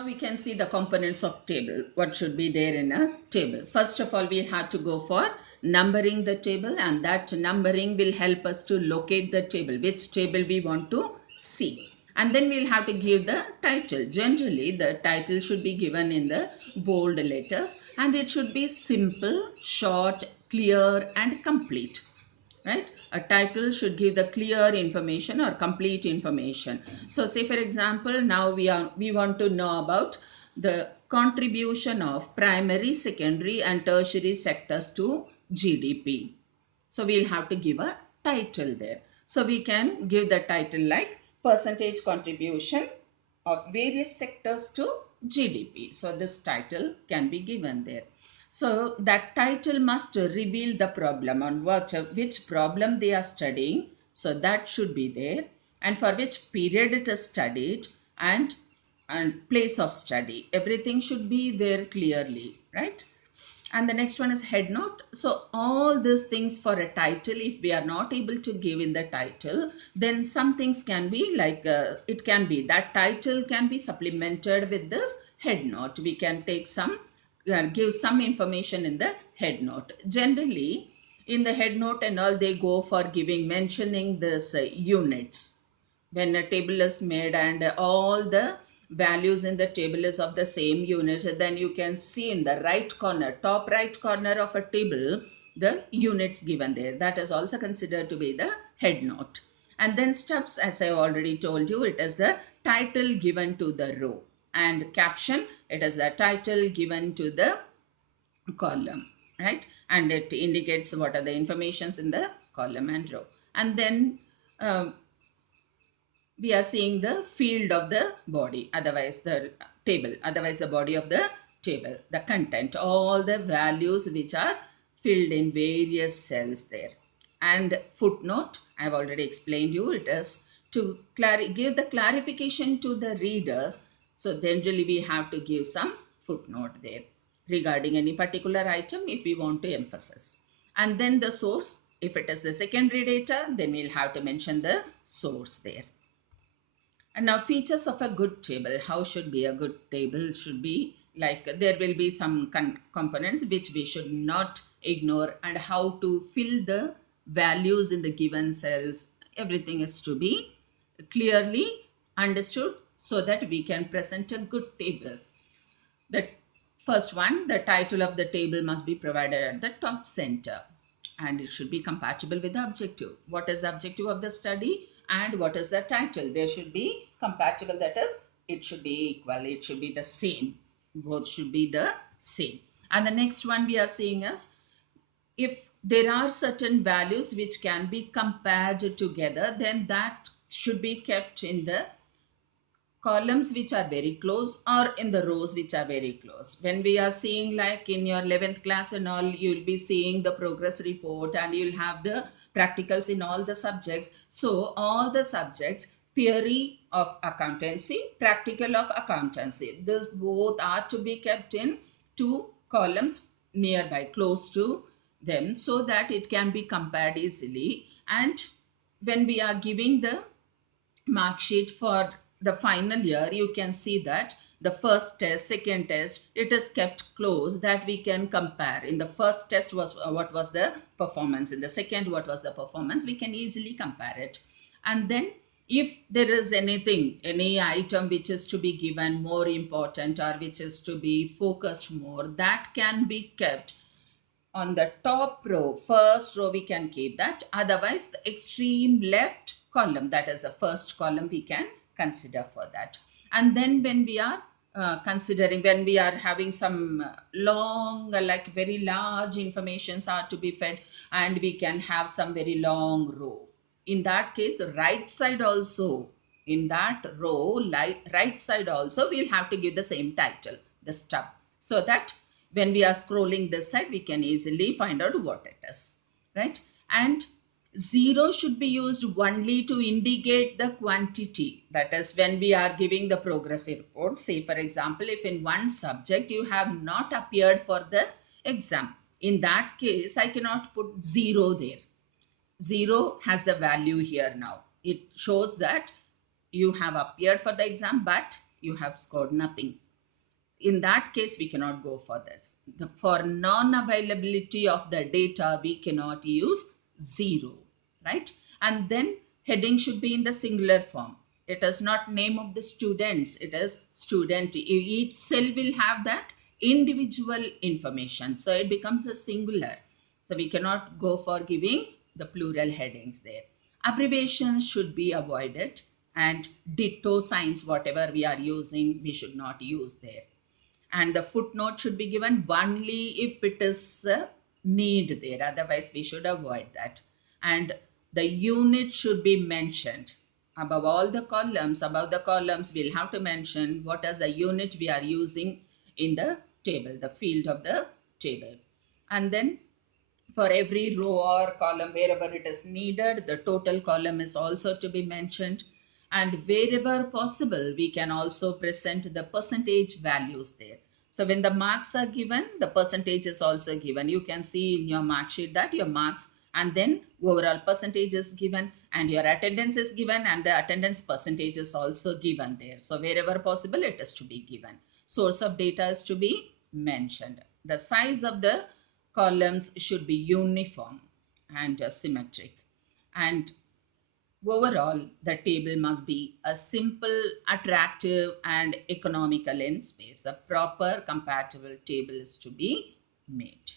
Now we can see the components of table. What should be there in a table? First of all, we have to go for numbering the table, and that numbering will help us to locate the table, which table we want to see. And then we'll have to give the title. Generally, the title should be given in the bold letters, and it should be simple, short, clear, and complete, right? A title should give the clear information or complete information. So say for example, now we want to know about the contribution of primary, secondary, and tertiary sectors to GDP. So we'll have to give a title there. So we can give the title like percentage contribution of various sectors to GDP. So this title can be given there. So that title must reveal the problem on which problem they are studying. So that should be there, and for which period it is studied, and place of study. Everything should be there clearly, right? And the next one is head note. So all these things for a title, if we are not able to give in the title, then some things can be like it can be that title can be supplemented with this head note. We can take some give some information in the head note. Generally in the head note and all, they go for giving mentioning this units. When a table is made and all the values in the table is of the same unit, then you can see in the right corner, top right corner of a table, the units given there. That is also considered to be the head note. And then stubs, as I already told you, it is the title given to the row, and caption, it is the title given to the column, right? And it indicates what are the informations in the column and row. And then we are seeing the field of the body, otherwise the table, otherwise the body of the table, the content, all the values which are filled in various cells there. And footnote, I have already explained you, it is to give the clarification to the readers. So generally we have to give some footnote there regarding any particular item if we want to emphasize. And then the source, if it is the secondary data, then we'll have to mention the source there. And now features of a good table. How should be a good table? Should be like there will be some components which we should not ignore, and how to fill the values in the given cells. Everything is to be clearly understood so that we can present a good table. The first one, the title of the table must be provided at the top center, and it should be compatible with the objective. What is the objective of the study and what is the title? They should be compatible, that is, it should be equal, it should be the same. Both should be the same. And the next one we are seeing is, if there are certain values which can be compared together, then that should be kept in the columns which are very close or in the rows which are very close. When we are seeing like in your 11th class and all, you'll be seeing the progress report and you'll have the practicals in all the subjects. So all the subjects, theory of accountancy, practical of accountancy, this both are to be kept in two columns nearby, close to them, so that it can be compared easily. And when we are giving the mark sheet for the final year, you can see that the first test, second test, it is kept close, that we can compare. In the first test was what was the performance, in the second what was the performance, we can easily compare it. And then if there is anything, any item which is to be given more important or which is to be focused more, that can be kept on the top row. First row we can keep that, otherwise the extreme left column, that is the first column, we can consider for that. And then when we are considering, when we are having some long like very large informations are to be fed, and we can have some very long row, in that case right side also, in that row right side also we'll have to give the same title, the stub, so that when we are scrolling this side, we can easily find out what it is, right? And zero should be used only to indicate the quantity. That is, when we are giving the progress report, say for example, if in one subject you have not appeared for the exam, in that case, I cannot put zero there. Zero has the value here now. It shows that you have appeared for the exam, but you have scored nothing. in that case we cannot go for this. For non-availability of the data we cannot use 0, right? And then heading should be in the singular form. It is not name of the students, it is student. Each cell will have that individual information, so it becomes a singular. So we cannot go for giving the plural headings there. Abbreviations should be avoided, and ditto signs whatever we are using we should not use there. And the footnote should be given only if it is a need there, otherwise we should avoid that. And the unit should be mentioned above all the columns. Above the columns we'll have to mention what is the unit we are using in the table, the field of the table. And then for every row or column, wherever it is needed, the total column is also to be mentioned. And wherever possible, we can also present the percentage values there. So when the marks are given, the percentage is also given. You can see in your mark sheet that your marks and then overall percentage is given, and your attendance is given, and the attendance percentage is also given there. So wherever possible, it is to be given. Source of data is to be mentioned. The size of the columns should be uniform and symmetric. And overall, the table must be a simple, attractive, and economical in space. A proper compatible table is to be made.